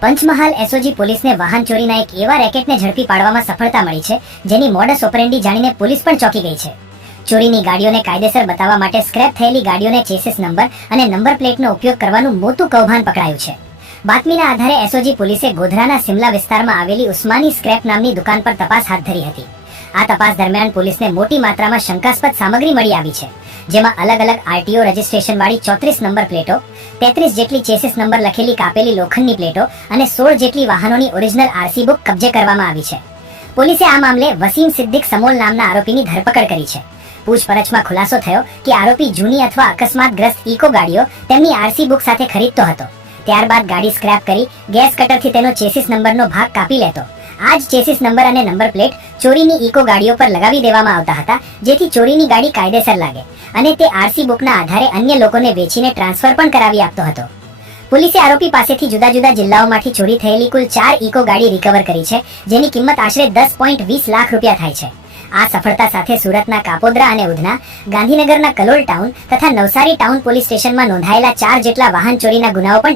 Panchmahal SOG પોલીસને વાહન ચોરીના એક એવા રેકેટને ઝડપી પાડવામાં સફળતા મળી છે, જેની મોડસ ઓપરેન્ડી જાણીને પોલીસ પણ ચોંકી ગઈ છે. ચોરીની ગાડીઓને કાયદેસર બતાવવા માટે સ્ક્રેપ થયેલી ગાડીઓને ચેસિસ નંબર અને નંબર પ્લેટનો ઉપયોગ કરવાનું મોટું કૌભાંડ પકડાયું છે. બાતમીના આધારે એસઓજી પોલીસે ગોધરાના સિમલા વિસ્તારમાં આવેલી ઉસ્માની સ્ક્રેપ નામની દુકાન પર તપાસ હાથ ધરી હતી. આ તપાસ દરમિયાન પોલીસને મોટી માત્રામાં શંકાસ્પદ સામગ્રી મળી આવી છે, જેમાં અલગ અલગ આરટીઓ રજિસ્ટ્રેશન વાળી 34 નંબર પ્લેટો, 33 જેટલી ચેસિસ નંબર લખેલી કાપેલી લોખંડની પ્લેટો અને 16 જેટલી વાહનોની ઓરિજિનલ આરસી બુક કબજે કરવામાં આવી છે. પોલીસે આ મામલે વસીમ સિદ્દીક સમોલ નામના આરોપીની ધરપકડ કરી છે. પૂછપરછમાં ખુલાસો થયો કે આરોપી જૂની અથવા અકસ્માતગ્રસ્ત ઇકો ગાડીઓ તેમની આરસી બુક સાથે ખરીદતો હતો. ત્યારબાદ ગાડી સ્ક્રેપ કરી ગેસ કટરથી તેનો ચેસિસ નંબરનો ભાગ કાપી લેતો. આ જ ચેસિસ નંબર અને નંબર પ્લેટ ચોરીની ઇકો ગાડીઓ પર લગાવી દેવામાં આવતા હતા, જેથી ચોરીની ગાડી કાયદેસર લાગે અને તે આરસી બુકના આધારે અન્ય લોકોને વેચીને ટ્રાન્સફર પણ કરાવી આપતો હતો. પોલીસે આરોપી પાસેથી જુદા જુદા જિલ્લાઓમાંથી ચોરી થયેલી કુલ 4 ઇકો ગાડી રિકવર કરી છે, જેની કિંમત આશરે 10.20 લાખ રૂપિયા થાય છે. આ સફળતા સાથે સુરતના કાપોદ્રા અને ઉધના, ગાંધીનગરના કલોલ ટાઉન તથા નવસારી ટાઉન પોલીસ સ્ટેશનમાં નોંધાયેલા 4 જેટલા વાહન ચોરીના ગુનાઓ પણ